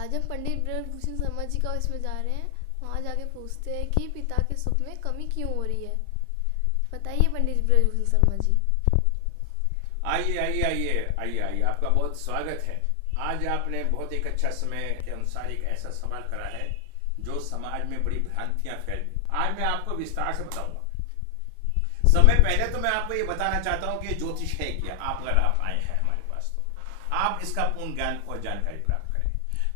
आज हम पंडित ब्रजभूषण शर्मा जी का इसमें जा रहे हैं। वहाँ जाके पूछते हैं कि पिता के सुख में कमी क्यों हो रही है। बताइए पंडित ब्रजभूषण शर्मा जी। आइए आइए आइए आइए आइए, आपका बहुत स्वागत है। आज आपने बहुत एक अच्छा समय के अनुसार एक ऐसा सवाल करा है जो समाज में बड़ी भ्रांतियां फैल गई। आज मैं आपको विस्तार से बताऊंगा। समय पहले तो मैं आपको ये बताना चाहता हूँ कि ज्योतिष है क्या। आप अगर आप आए हैं हमारे पास तो आप इसका पूर्ण ज्ञान और जानकारी प्राप्त करें,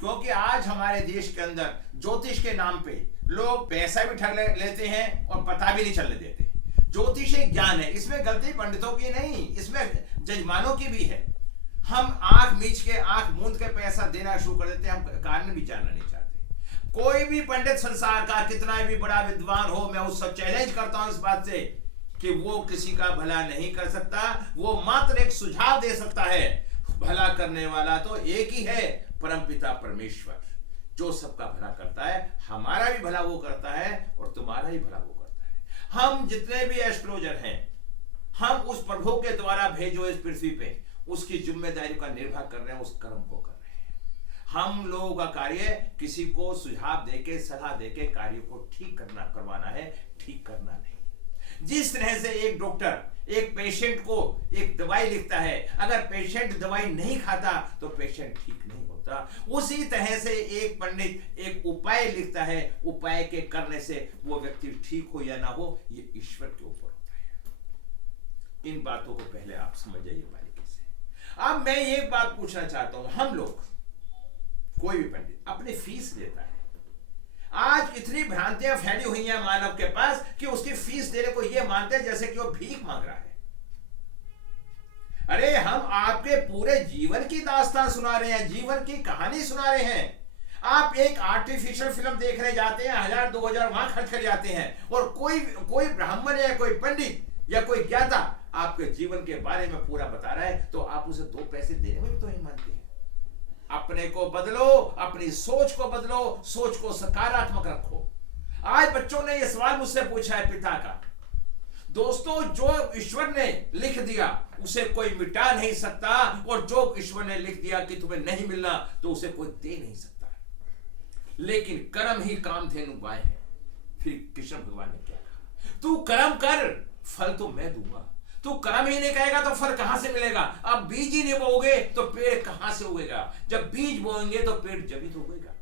क्योंकि आज हमारे देश के अंदर ज्योतिष के नाम पे लोग पैसा भी ठग लेते हैं और पता भी नहीं चलने देते। ज्योतिष एक ज्ञान है, इसमें गलती पंडितों की नहीं, इसमें जजमानों की भी है। हम आंख मीच के आंख मूंद के पैसा देना शुरू कर देते हैं, हम कारण भी जानना नहीं चाहते। कोई भी पंडित संसार का कितना भी बड़ा विद्वान हो, मैं उससे चैलेंज करता हूं इस बात से कि वो किसी का भला नहीं कर सकता। वो मात्र एक सुझाव दे सकता है। भला करने वाला तो एक ही है, परमपिता परमेश्वर, जो सबका भला करता है। हमारा भी भला वो करता है और तुम्हारा भी भला वो करता है। हम जितने भी एस्ट्रोलॉजर हैं, हम उस प्रभु के द्वारा भेजो इस पृथ्वी पे, उसकी जिम्मेदारी का निर्वाह कर रहे हैं, उस कर्म को कर रहे हैं। हम लोगों का कार्य किसी को सुझाव देके सलाह देके कार्य को ठीक करवाना है, ठीक करना नहीं। जिस तरह से एक डॉक्टर एक पेशेंट को एक दवाई लिखता है, अगर पेशेंट दवाई नहीं खाता तो पेशेंट ठीक नहीं होता, उसी तरह से एक पंडित एक उपाय लिखता है, उपाय के करने से वो व्यक्ति ठीक हो या ना हो, ये ईश्वर के ऊपर होता है। इन बातों को पहले आप समझ जाइए बारीकी से। अब मैं एक बात पूछना चाहता हूं, हम लोग कोई भी पंडित अपनी फीस लेता है। आज इतनी भ्रांतियां फैली हुई हैं मानव के पास कि उसकी फीस देने को यह मानते हैं जैसे कि वो भीख मांग रहा है। अरे हम आपके पूरे जीवन की दास्तान सुना रहे हैं, जीवन की कहानी सुना रहे हैं। आप एक आर्टिफिशियल फिल्म देखने जाते हैं, 1000-2000 वहां खर्च कर जाते हैं, और कोई ब्राह्मण या कोई पंडित या कोई ज्ञाता आपके जीवन के बारे में पूरा बता रहा है, तो आप उसे 2 पैसे देने में भी तो नहीं मानते हैं। अपने को बदलो, अपनी सोच को बदलो, सोच को सकारात्मक रखो। आज बच्चों ने यह सवाल मुझसे पूछा है पिता का। दोस्तों, जो ईश्वर ने लिख दिया उसे कोई मिटा नहीं सकता, और जो ईश्वर ने लिख दिया कि तुम्हें नहीं मिलना तो उसे कोई दे नहीं सकता। लेकिन कर्म ही कामधेनु गाय है। फिर कृष्ण भगवान ने क्या कहा? तू कर्म कर, फल तो मैं दूंगा। तू कर्म ही नहीं करेगा तो फल कहां से मिलेगा? अब बीज ही नहीं बोओगे तो पेड़ कहां से उगेगा? जब बीज बोएंगे तो पेड़ जब ही तो उगेगा।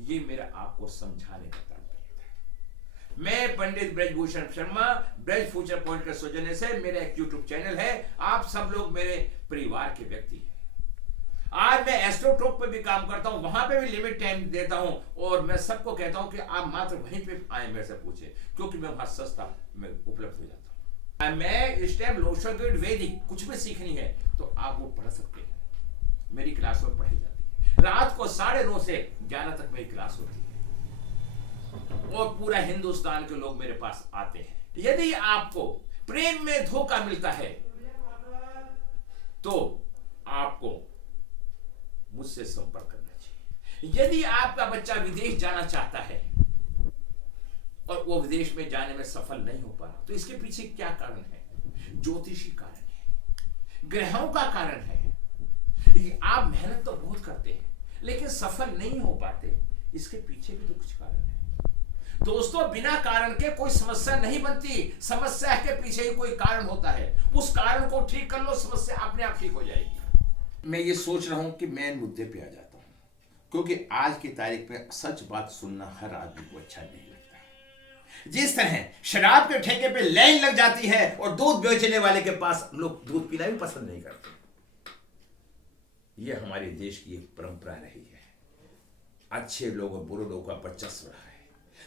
ये मेरा आपको समझाने का तात्पर्य था। मैं पंडित ब्रजभूषण शर्मा, ब्रज फ्यूचर पॉइंट के सौजन्य से मेरा एक यूट्यूब चैनल है। आप सब लोग मेरे परिवार के व्यक्ति हैं। आज मैं एस्ट्रोट्रोप पे भी काम करता हूं, वहां पे भी लिमिट टाइम देता हूं, और मैं सबको कहता हूं कि आप मात्र वहीं पे आए मेरे से पूछे, क्योंकि मैं वहां सस्ता में उपलब्ध हो जाता हूं। मैं इस टाइम लोशोगिड वैदिक कुछ भी सीखनी है तो आप वो पढ़ सकते हैं। मेरी क्लास में पढ़ी जाती है। रात को 9:30 से 11 तक मेरी क्लास होती है, और पूरा हिंदुस्तान के लोग मेरे पास आते हैं। यदि आपको प्रेम में धोखा मिलता है तो आपको मुझसे संपर्क करना चाहिए। यदि आपका बच्चा विदेश जाना चाहता है और वो विदेश में जाने में सफल नहीं हो पा रहा, तो इसके पीछे क्या कारण है? ज्योतिषी कारण है, ग्रहों का कारण है। आप मेहनत तो बहुत करते हैं लेकिन सफल नहीं हो पाते, इसके पीछे भी तो कुछ कारण है। दोस्तों, बिना कारण के कोई समस्या नहीं बनती, समस्या के पीछे ही कोई कारण होता है। उस कारण को ठीक कर लो, समस्या अपने आप ठीक हो जाएगी। मैं ये सोच रहा हूं कि मैं मुद्दे पे आ जाता हूं, क्योंकि आज की तारीख में सच बात सुनना हर आदमी को अच्छा नहीं लगता। जिस तरह शराब के ठेके पे लाइन लग जाती है और दूध बेचने वाले के पास लोग दूध पीना भी पसंद नहीं करते, यह हमारे देश की एक परंपरा रही है। अच्छे लोग और बुरे लोगों का वर्चस्व रहा है।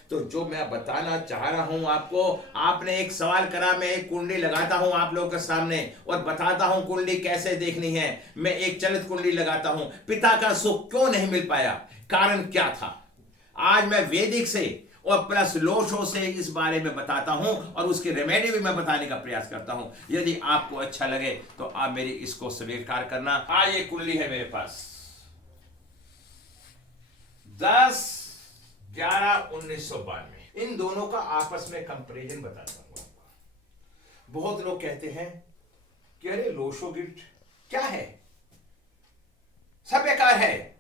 तो जो मैं बताना चाह रहा हूं आपको, आपने एक सवाल करा, मैं एक कुंडली लगाता हूं आप लोगों के सामने और बताता हूं कुंडली कैसे देखनी है। मैं एक चलित कुंडली लगाता हूं। पिता का सुख क्यों नहीं मिल पाया, कारण क्या था? आज मैं वैदिक से और प्लस लोशो से इस बारे में बताता हूं, और उसकी रेमेडी भी मैं बताने का प्रयास करता हूं। यदि आपको अच्छा लगे तो आप मेरी इसको स्वीकार करना। आज ये कुंडली है मेरे पास, 10/11/1992। इन दोनों का आपस में कंपैरिजन बताता हूं आपको। बहुत लोग कहते हैं कि अरे लोशो गिफ्ट क्या है, सब बेकार है,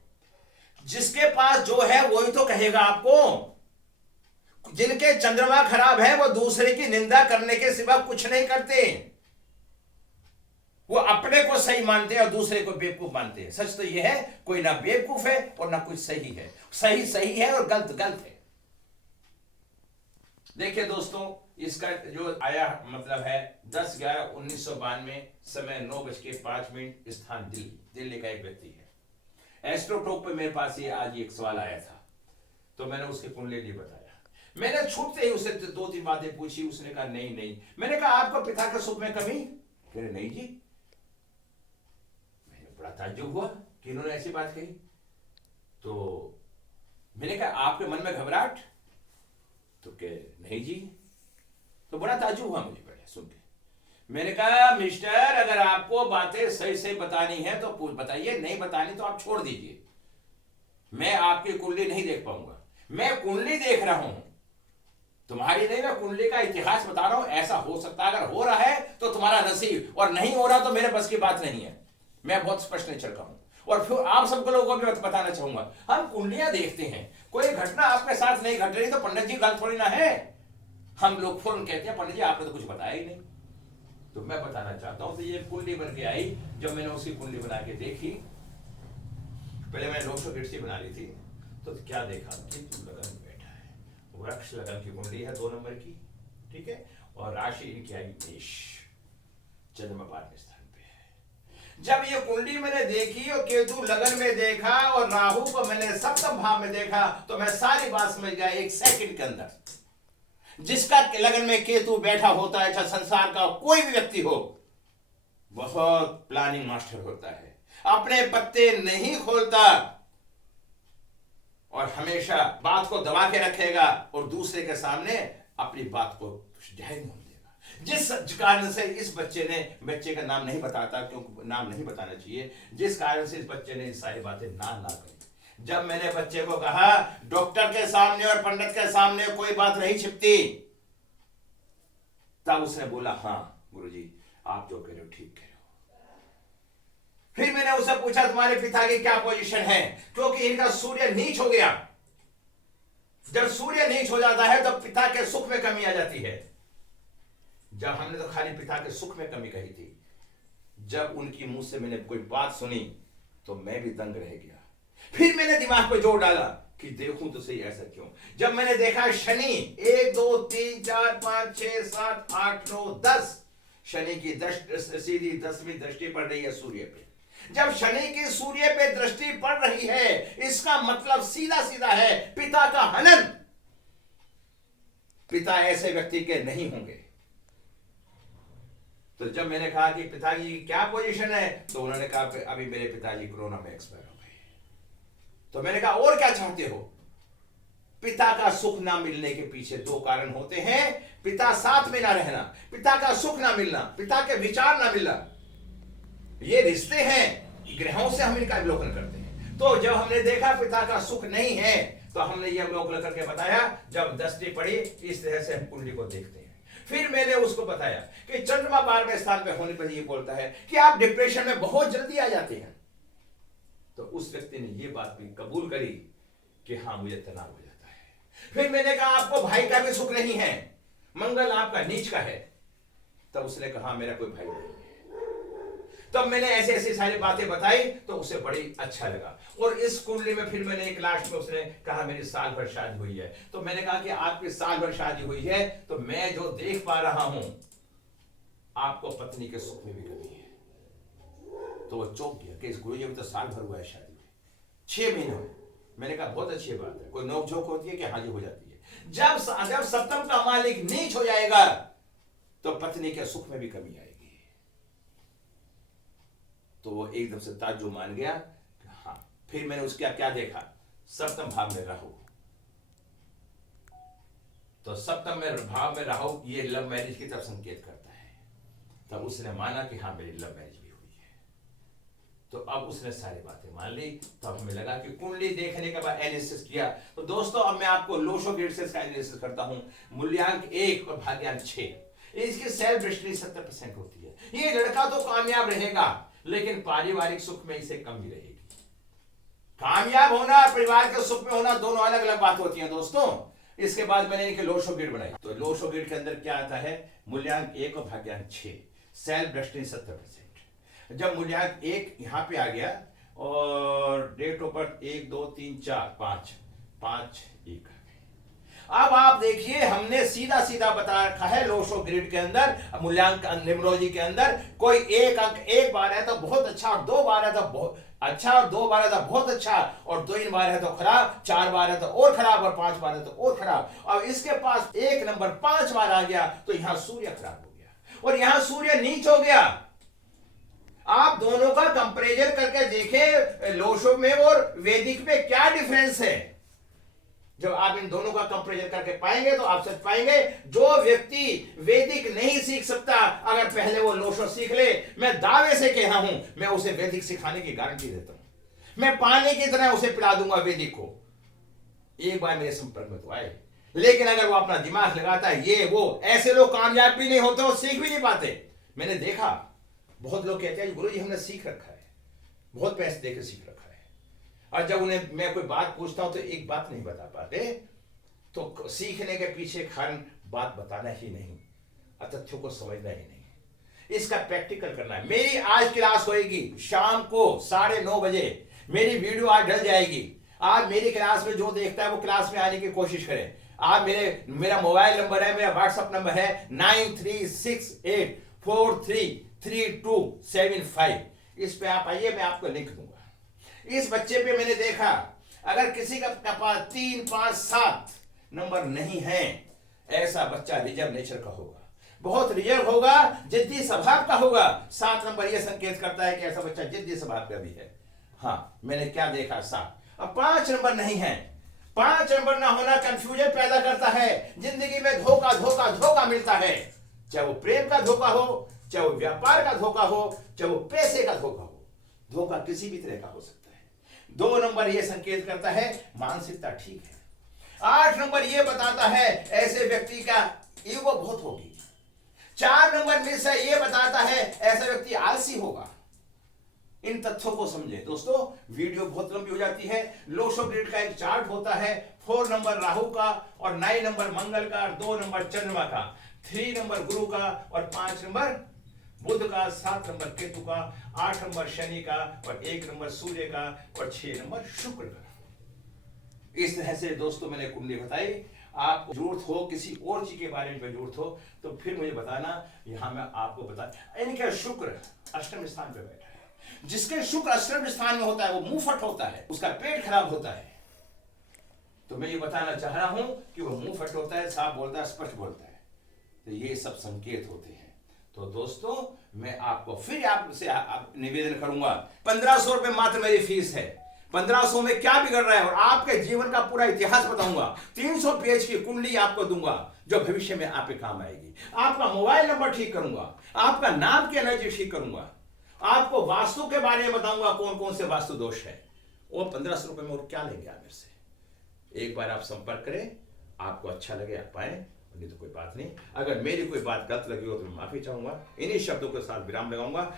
जिसके पास जो है वही तो कहेगा आपको। जिनके चंद्रमा खराब है वो दूसरे की निंदा करने के सिवा कुछ नहीं करते। वो अपने को सही मानते हैं और दूसरे को बेवकूफ मानते हैं। सच तो यह है, कोई ना बेवकूफ है और ना कुछ सही है। सही सही है और गलत गलत है। देखिए दोस्तों, इसका जो आया मतलब है 10/11/1992, समय 9:05, स्थान दिल्ली। दिल्ली का एक व्यक्ति है। एस्ट्रोटॉक पे मेरे पास ये आज एक सवाल आया था, तो मैंने उसकी कुंडली नहीं बताया। मैंने छूटते ही उससे 2-3 बातें पूछी। उसने कहा नहीं। मैंने कहा आपको पिता के सुख में कमी? कह रहे नहीं जी। मैंने बड़ा ताज्जुब हुआ कि इन्होंने ऐसी बात कही। तो मैंने कहा आपके मन में घबराहट? तो कह नहीं जी। तो बड़ा ताज्जुब हुआ मुझे बड़ा सुन के। मैंने कहा मिस्टर, अगर आपको बातें सही सही बतानी है तो बताइए, नहीं बतानी तो आप छोड़ दीजिए। मैं आपकी कुंडली नहीं देख पाऊंगा। मैं कुंडली देख रहा हूं, तुम्हारी नहीं। मैं कुंडली का इतिहास बता रहा हूं। ऐसा हो सकता है, अगर हो रहा है तो तुम्हारा नसीब, और नहीं हो रहा तो मेरे बस की बात नहीं है। मैं बहुत स्पष्ट नहीं चल रहा हूं। और फिर आप सबको लोगों को भी बताना चाहूंगा, हम कुंडलियां देखते हैं, कोई घटना आपके साथ नहीं घट रही तो पंडित जी गलत थोड़ी ना है। हम लोग फौरन कहते हैं पंडित जी आपने तो कुछ बताया ही नहीं। तो मैं बताना चाहता हूं। तो ये कुंडली बन के आई। जब मैंने उसकी कुंडली बना के देखी, पहले मैंने 900 गिट्स बना ली थी, तो क्या देखा कि लगन में बैठा है। वृक्ष लगन की कुंडली है 2 नंबर की, ठीक है। और राशि इनकी आई मेष, जन्म पाठ स्थान पे है। जब ये कुंडली मैंने देखी और केतु लगन में देखा और राहु को मैंने सप्तम भाव में देखा, तो मैं सारी बात समझ गया 1 सेकंड के अंदर। जिसका लगन में केतु बैठा होता है, चाहे संसार का कोई भी व्यक्ति हो, बहुत प्लानिंग मास्टर होता है, अपने पत्ते नहीं खोलता और हमेशा बात को दबा के रखेगा और दूसरे के सामने अपनी बात को जाहिर नहीं होने देगा। जिस कारण से इस बच्चे का नाम नहीं बताता, क्योंकि नाम नहीं बताना चाहिए, जिस कारण से इस बच्चे ने सारी बातें ना कही। जब मैंने बच्चे को कहा डॉक्टर के सामने और पंडित के सामने कोई बात नहीं छिपती, तब उसने बोला हाँ गुरुजी आप जो कह रहे हो ठीक कह रहे हो। फिर मैंने उससे पूछा तुम्हारे पिता की क्या पोजीशन है, क्योंकि इनका सूर्य नीच हो गया। जब सूर्य नीच हो जाता है तो पिता के सुख में कमी आ जाती है। जब हमने तो खाली पिता के सुख में कमी कही थी, जब उनकी मुंह से मैंने कोई बात सुनी तो मैं भी दंग रह गया। फिर मैंने दिमाग पे जोर डाला कि देखूं तो सही ऐसा क्यों। जब मैंने देखा शनि 1 2 3 4 5 6 7 8 9 10, शनि की सीधी 10वीं दृष्टि पड़ रही है सूर्य पे। जब शनि की सूर्य पे दृष्टि पड़ रही है, इसका मतलब सीधा सीधा है पिता का हनन। पिता ऐसे व्यक्ति के नहीं होंगे। तो जब मैंने कहा कि पिताजी की क्या पोजीशन है, तो उन्होंने कहा अभी मेरे पिताजी कोरोना में एक्सपायर हो गए। तो मैंने कहा और क्या चाहते हो? पिता का सुख ना मिलने के पीछे 2 कारण होते हैं। पिता साथ में ना रहना, पिता का सुख ना मिलना, पिता के विचार ना मिलना। ये रिश्ते हैं, ग्रहों से हम इनका अवलोकन करते हैं। तो जब हमने देखा पिता का सुख नहीं है, तो हमने ये अवलोकन करके बताया। जब दृष्टि पड़ी, इस तरह से हम कुंडली को देखते हैं। फिर मैंने उसको बताया कि चंद्रमा 12वें स्थान पे होने पर ये बोलता है कि आप डिप्रेशन में बहुत जल्दी आ जाते हैं। तो उस व्यक्ति ने ये बात भी कबूल करी कि हाँ मुझे तनाव हो जाता है। फिर मैंने कहा आपको भाई का भी सुख नहीं है, मंगल आपका नीच का है। तब उसने कहा मेरा कोई भाई नहीं है। तब मैंने ऐसे ऐसी सारी बातें बताई तो उसे बड़ी अच्छा लगा। और इस कुंडली में फिर मैंने एक लास्ट में उसने कहा मेरी साल भर शादी हुई है। तो मैंने कहा कि आपकी साल भर शादी हुई है, तो मैं जो देख पा रहा हूं आपको पत्नी के सुख में भी कमी है। तो वो चौंक गया कि इस गुरुजी में तो साल भर हुआ है शादी में, 6 महीने हुए। मैंने कहा बहुत अच्छी बात है, कोई नोकझोंक होती है कि हाजिर हो जाती है। जब सप्तम का मालिक नीच हो जाएगा तो पत्नी के सुख में भी कमी आएगी। तो वो एकदम से ताज्जुब मान गया कि हाँ। फिर मैंने उसका क्या देखा, सप्तम भाव में राहु। तो सप्तम में भाव में राहु ये लव मैरिज की तरफ संकेत करता है। तब उसने माना कि हाँ मेरी लव मैरिज भी हुई है। तो अब उसने सारी बातें मान ली। तब हमें लगा कि कुंडली देखने के बाद एनालिसिस किया। तो दोस्तों अब मैं आपको लोशो गेट्स का एनालिसिस करता हूं। मूल्यांक 1 और भाग्यांक 6। इसकी सेल्फ हिस्ट्री 70% होती है। ये लड़का तो कामयाब रहेगा, लेकिन पारिवारिक सुख में इसे कमी रहेगी। कामयाब कामयाब होना और परिवार के सुख में होना दोनों अलग अलग बात होती है दोस्तों। इसके बाद मैंने इनके लोशो ग्रिड बनाई। तो लोशो ग्रिड के अंदर क्या आता है, मूल्यांक 1 और भाग्यांक 6, सेल्फ डेस्टिनी 70%। जब मूल्यांक 1 यहाँ पे आ गया और डेट ऑफ बर्थ 1 2 3 4 5 5 1 आ गए। अब आप देखिए हमने सीधा सीधा बता रखा है लोशो ग्रिड के अंदर, मूल्यांक न्यूमरोलॉजी के अंदर, कोई एक अंक एक बार है तो बहुत अच्छा और 2 बार है तो बहुत अच्छा और 2 बार है तो बहुत अच्छा और 2 बार है तो खराब, 4 बार है तो और खराब और 5 बार है तो और खराब। अब इसके पास एक नंबर 5 बार आ गया तो यहां सूर्य खराब हो गया और यहां सूर्य नीच हो गया। आप दोनों का कंपैरिजन करके देखें लोशो में और वैदिक में क्या डिफरेंस है। जब आप इन दोनों का कंपैरिजन करके पाएंगे तो आप सच पाएंगे, जो व्यक्ति वैदिक नहीं सीख सकता अगर पहले वो लोशो सीख ले, मैं दावे से कह रहा हूं, मैं उसे वैदिक सिखाने की गारंटी देता हूं। मैं पानी की तरह उसे पिला दूंगा वैदिक को, एक बार मेरे संपर्क में तो आए। लेकिन अगर वो अपना दिमाग लगाता है ये वो, ऐसे लोग कामयाब भी नहीं होते और सीख भी नहीं पाते। मैंने देखा बहुत लोग कहते हैं गुरु जी हमने सीख रखा है, बहुत पैसे देकर सीख रखा है, और जब उन्हें मैं कोई बात पूछता हूं तो एक बात नहीं बता पाते। तो सीखने के पीछे कारण बात बताना ही नहीं, तथ्यों को समझना ही नहीं, इसका प्रैक्टिकल करना है। मेरी आज क्लास होएगी शाम को 9:30 बजे, मेरी वीडियो आज डल जाएगी। आप मेरी क्लास में जो देखता है वो क्लास में आने की कोशिश करें। आप मेरा मोबाइल नंबर है, मेरा व्हाट्सएप नंबर है 9368433275। इस पे आप आइए, मैं आपको लिंक दूंगा। इस बच्चे पे मैंने देखा अगर किसी का पास 3 5 7 नंबर नहीं है, ऐसा बच्चा रिजर्व नेचर का होगा, बहुत रिजर्व होगा, जिद्दी स्वभाव का होगा। 7 नंबर यह संकेत करता है कि ऐसा बच्चा जिद्दी स्वभाव का भी है। हाँ, मैंने क्या देखा 7। अब 5 नंबर नहीं है, 5 नंबर ना होना कंफ्यूजन पैदा करता है। जिंदगी में धोखा धोखा धोखा मिलता है, चाहे वो प्रेम का धोखा हो, चाहे वो व्यापार का धोखा हो, चाहे वो पैसे का धोखा हो। धोखा किसी भी तरह का हो सकता है। 2 नंबर यह संकेत करता है मानसिकता ठीक है। 8 नंबर यह बताता है ऐसे व्यक्ति का ईगो बहुत होगी। 4 नंबर में से यह बताता है ऐसा व्यक्ति आलसी होगा। इन तथ्यों को समझे दोस्तों, वीडियो बहुत लंबी हो जाती है। लोशो ग्रिड का एक चार्ट होता है, 4 नंबर राहु का और 9 नंबर मंगल का, 2 नंबर चंद्रमा का, 3 नंबर गुरु का और 5 नंबर बुध का, 7 नंबर केतु का, 8 नंबर शनि का और 1 नंबर सूर्य का और 6 नंबर शुक्र का। इस तरह से दोस्तों मैंने कुंडली बताई। आपको जरूरत हो किसी और चीज के बारे में जरूरत हो तो फिर मुझे बताना, यहां मैं आपको बता। इनका शुक्र अष्टम स्थान पे बैठा है। जिसके शुक्र अष्टम स्थान में होता है वो मुंहफट होता है, उसका पेट खराब होता है। तो मैं ये बताना चाह रहा हूं कि वो मुंहफट होता है, साफ बोलता है, स्पष्ट बोलता है। तो ये सब संकेत होते हैं। तो दोस्तों मैं आपको फिर आपसे निवेदन करूंगा, 1500 रुपए मात्र मेरी फीस है। 1500 में क्या बिगड़ रहा है, और आपके जीवन का पूरा इतिहास बताऊंगा। 300 पेज की कुंडली आपको दूंगा जो भविष्य में आपके काम आएगी। आपका मोबाइल नंबर ठीक करूंगा, आपका नाम की एनर्जी ठीक करूंगा, आपको वास्तु के बारे में बताऊंगा कौन कौन से वास्तु दोष है। और 1500 रुपए में और क्या लेंगे आप मेरे से। एक बार आप संपर्क करें, आपको अच्छा लगे आप आए, नहीं तो कोई बात नहीं। अगर मेरी कोई बात गलत लगी हो तो मैं माफी चाहूंगा। इन्हीं शब्दों के साथ विराम लगाऊंगा।